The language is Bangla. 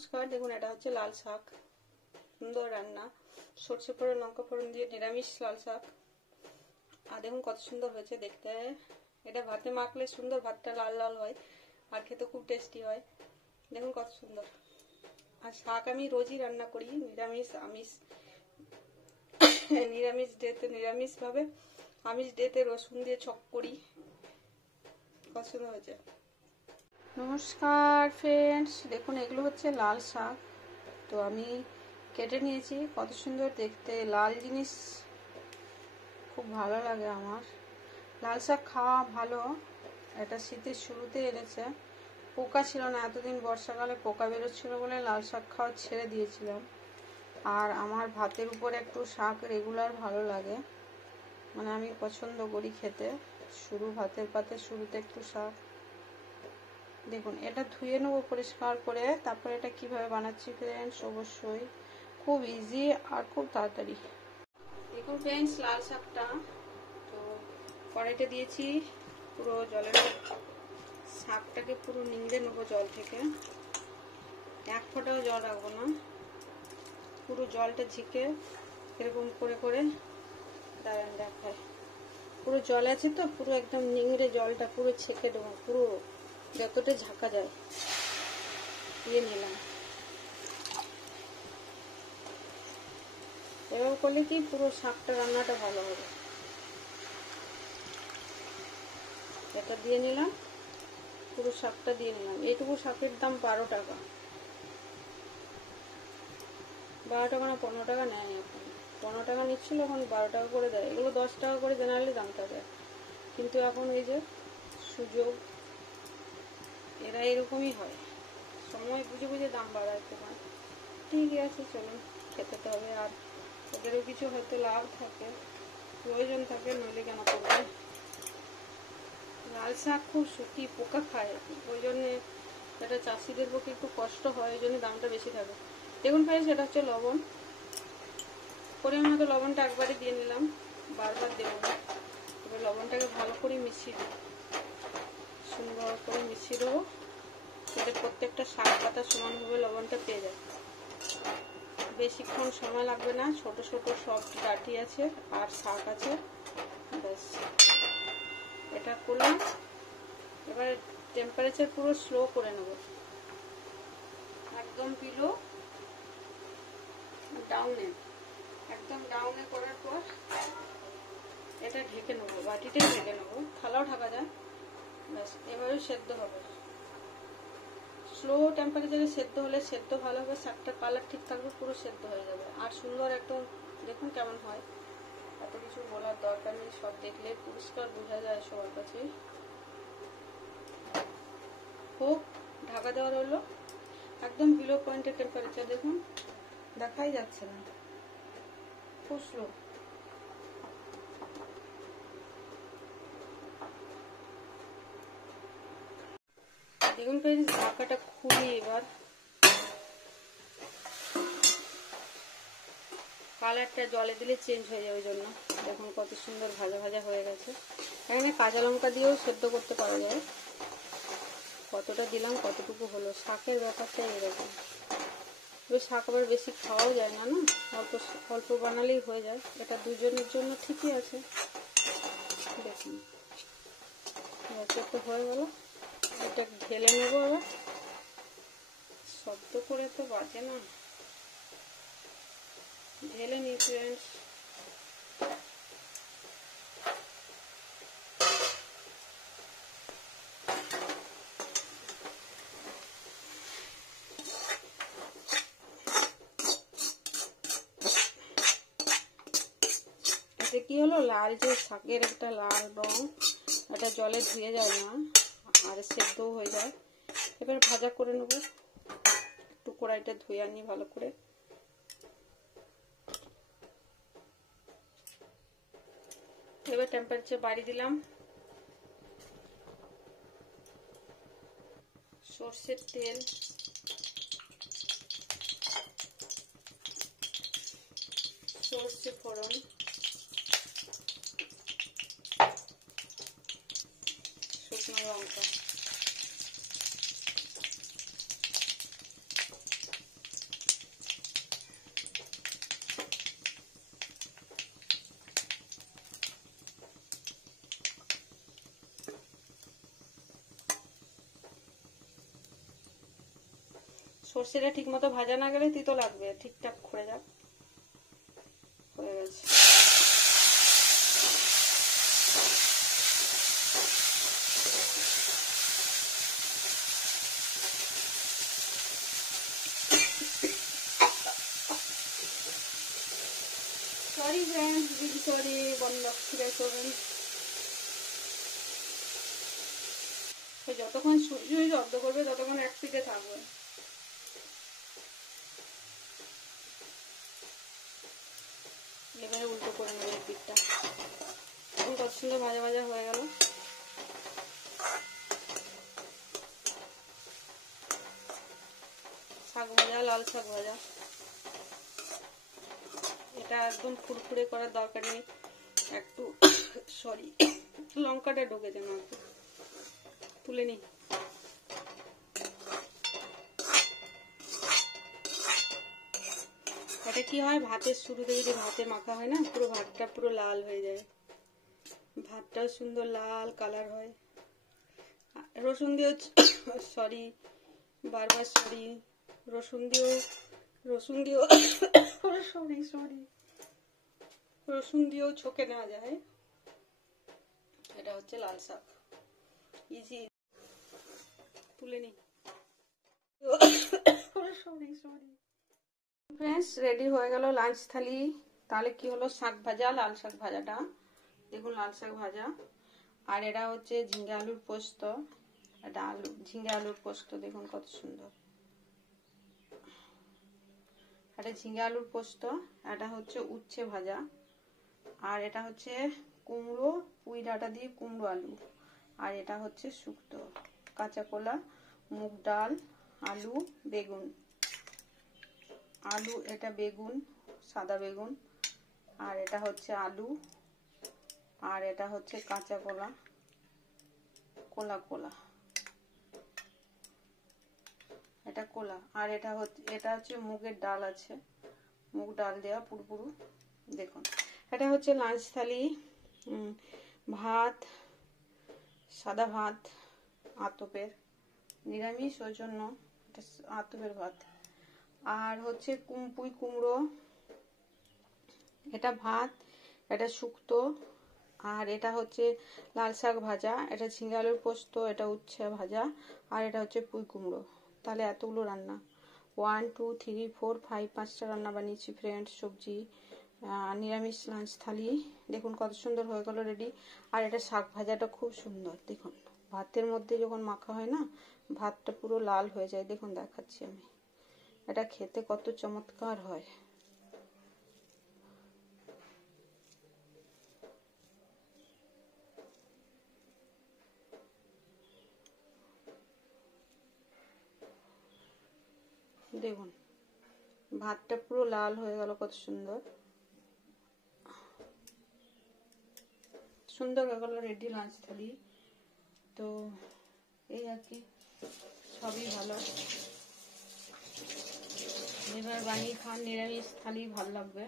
নমস্কার। দেখুন এটা হচ্ছে লাল শাক, সুন্দর রান্না, সর্ষে ফোড়ন লঙ্কা ফোড়ন দিয়ে নিরামিষ লাল শাক। আর দেখুন কত সুন্দর হয়েছে দেখতে। এটা ভাতে মাখলে সুন্দর, ভাতটা লাল লাল হয় আর খেতে খুব টেস্টি হয়। দেখুন কত সুন্দর। আর শাক আমি রোজই রান্না করি, নিরামিষ আমিষ। নিরামিষ ডেতে নিরামিষ ভাবে, আমিষ ডেতে রসুন দিয়ে ছক করি। কত সুন্দর হয়েছে। নমস্কার ফ্রেন্ডস, দেখুন এগুলো হচ্ছে লাল শাক। তো আমি কেটে নিয়েছি, কত সুন্দর দেখতে। লাল জিনিস খুব ভালো লাগে আমার। লাল শাক খাওয়া ভালো। এটা শীতের শুরুতে এনেছে, পোকা ছিল না এতদিন, বর্ষাকালে পোকা বেরোচ্ছিল বলে লাল শাক খাওয়া ছেড়ে দিয়েছিলাম। আর আমার ভাতের উপর একটু শাক রেগুলার ভালো লাগে, মানে আমি পছন্দ করি খেতে। ভাতের পাতে শুরুতে একটু শাক। দেখুন এটা ধুয়ে নেবো পরিষ্কার করে, তারপরে এটা কিভাবে বানাচ্ছি ফ্রেন্ডস অবশ্যই খুব ইজি আর খুব তাড়াতাড়ি। দেখুন ফ্রেন্ডস লাল শাকটা তো কড়াইতে দিয়েছি, পুরো জলের শাকটাকে পুরো নিংড়ে নেবো জল থেকে। এক ফোঁটাও জল রাখবো না, পুরো জলটা ঝিকে এরকম করে করে দাঁড়ান দেখায়। পুরো জল আছে তো, পুরো একদম নিংড়ে জলটা পুরো ছেঁকে দেবো, পুরো যতটা ঝাঁকা যায় দিয়ে নিলাম। এবার করলে কি পুরো শাকটা রান্নাটা ভালো হবে। এটা দিয়ে নিলাম, পুরো শাকটা দিয়ে নিলাম। এইটুকু শাকের দাম 12 টাকা, 12 টাকা না 15 টাকা নেয় এখন। 15 টাকা নিচ্ছিল, এখন 12 টাকা করে দেয়। এগুলো 10 টাকা করে জেনারেলি দামটা দেয়, কিন্তু এখন এই যে সুযোগ, এরা এরকমই হয়, সময় বুঝে বুঝে দাম বাড়ায় তোমার। ঠিকই আছে, চলুন খেতে তো হবে। আর ওদেরও কিছু হয়তো লাভ থাকে, প্রয়োজন থাকে, নইলে কেন করবে। লাল শাক খুব শুকি পোকা খায়, ওই জন্যে এটা চাষিদের পক্ষে একটু কষ্ট হয়, ওই জন্য দামটা বেশি থাকে। দেখুন ফ্রেন্ডস এটা হচ্ছে লবণ, পরিমাণ মতো লবণটা একবারে দিয়ে নিলাম, বারবার দেবো না। এবার লবণটাকে ভালো করে মিশিয়ে দেবো, সুন্দর করে মিশিয়ে দেবো, যাতে প্রত্যেকটা শাক পাতা সমানভাবে লবণটা পেয়ে যায়। বেশিক্ষণ সময় লাগবে না, ছোট ছোট সব ডাঁটি আছে আর শাক আছে, ব্যাস এটা করলাম। এবার টেম্পারেচার পুরো স্লো করে নেব, একদম বিলো ডাউনে, একদম ডাউনে করার পর এটা ঢেকে নেবো, বাটিতে ঢেকে নেবো, থালাও ঢাকা যায়। ব্যাস এবারে সেদ্ধ হবে। স্লো টেম্পারেচারে সেদ্ধ হলে সেদ্ধ ভালো হবে, শাকটার কালার ঠিক থাকবে, পুরো সেদ্ধ হয়ে যাবে আর সুন্দর একদম। দেখুন কেমন হয়, এত কিছু বলার দরকার নেই, সব দেখলে পরিষ্কার বোঝা যায় সবার কাছে। হোক, ঢাকা দেওয়ার হলো, একদম বিলো পয়েন্টের টেম্পারেচার। দেখুন দেখাই যাচ্ছে না, খুব স্লো। দেখুন ফ্রেন্ডস ঢাকাটা খুবই, এবার কালারটা জলে দিলে চেঞ্জ হয়ে যাবে, ওই জন্য দেখুন কত সুন্দর ভাজা ভাজা হয়ে গেছে। এখানে কাঁচা লঙ্কা দিয়েও সেদ্ধ করতে পারা যায়। কতটা দিলাম কতটুকু হলো, শাকের ব্যাপারটা এরকম। এবার শাক আবার বেশি খাওয়াও যায় না, না অল্প অল্প বানালেই হয়ে যায়। এটা দুজনের জন্য ঠিকই আছে। দেখুন তো হয়ে গেল, এটা ঢেলে নেবো। আবার শব্দ করে তো বাজে না, ঢেলে নিই ফ্রেন্ডস। এতে কি হলো, লাল যে শাকের একটা লাল রং, এটা জলে ধুয়ে যায় না আর সেদ্ধও হয়ে যায়। এবার ভাজা করে নেবো, একটু কড়াইটা ধুয়ে আনি ভালো করে। এবার টেম্পারেচার বাড়িয়ে দিলাম, সর্ষের তেল, সর্ষে ফোড়ন, শুকনো লঙ্কা, সর্ষেটা ঠিক মতো ভাজা না গেলে তিতো লাগবে। ঠিকঠাক করে যাক, হয়ে গেছে। সরি ফ্রেন্ড, সরি, বন্ধ ফিরে করবেন। যতক্ষণ সূর্য জব্দ করবে ততক্ষণ এক পিঠে থাকবে। এবারে উল্টো করে নেবে এই পিঠটা। কত সুন্দর ভাজা ভাজা হয়ে গেল। শাক ভাজা, লাল শাক ভাজা, এটা একদম ফুরফুরে করার দরকার নেই। একটু সরি, লঙ্কাটা ঢুকেছে না, তুলে নি। এটা কি হয়, ভাতের শুরুতে যদি ভাতে মাখা হয় না, পুরো ভাতটা পুরো লাল হয়ে যায়, ভাতটাও সুন্দর লাল কালার হয়। রসুন দিয়েও সরি, বারবার সরি, রসুন দিয়েও রসুন দিয়েও ছকে নেওয়া যায়। এটা হচ্ছে লাল শাক, ইজি, তুলে নি। ফ্রেন্ডস, রেডি হয়ে গেল লাঞ্চ থালি। তাহলে কি হলো, শাক ভাজা, লাল শাক ভাজাটা দেখুন, লাল শাক ভাজা। আর এটা হচ্ছে ঝিঙ্গা আলুর পোস্ত। এটা ঝিঙ্গা আলুর পোস্ত, দেখুন কত সুন্দর। এটা ঝিঙ্গা আলুর পোস্ত, এটা হচ্ছে উচ্ছে ভাজা। আর এটা হচ্ছে কুমড়ো, পুঁই ডাঁটা দিয়ে কুমড়ো আলু। আর এটা হচ্ছে শুক্তো, কাঁচা কলা, মুগ ডাল, আলু, বেগুন। আলু, এটা বেগুন, সাদা বেগুন। আর এটা হচ্ছে আলু। আর এটা হচ্ছে কাঁচা কলা, কোলা, এটা কোলা। আর এটা হচ্ছে মুগের ডাল আছে, মুগ ডাল দেওয়া পুরো দেখুন। এটা হচ্ছে লাঞ্চ থালি। ভাত, সাদা ভাত, আতপের, নিরামিষ ওই জন্য এটা আতপের ভাত। আর হচ্ছে পুঁই কুমড়ো, এটা ভাত, এটা শুক্তো। আর এটা হচ্ছে লাল শাক ভাজা, এটা ঝিঙ্গা আলুর পোস্ত, এটা উচ্ছে ভাজা। আর এটা হচ্ছে পুঁই কুমড়ো। তাহলে এতগুলো রান্না, 1 2 3 4 5 5টা রান্না বানিয়েছি ফ্রেন্ডস। সবজি, নিরামিষ লাঞ্চ থালি দেখুন কত সুন্দর হয়ে গেল রেডি। আর এটা শাক ভাজাটা খুব সুন্দর দেখুন, ভাতের মধ্যে যখন মাখা হয় না, ভাতটা পুরো লাল হয়ে যায়। দেখুন দেখাচ্ছি আমি, এটা খেতে কত চমৎকার হয়। দেখুন ভাতটা পুরো লাল হয়ে গেল, কত সুন্দর হয়ে গেল রেডি লাঞ্চ থালি। তো এই আর কি, সবই ভালো। এবার বানিয়ে খান, নিরামিষ থালি ভালো লাগবে।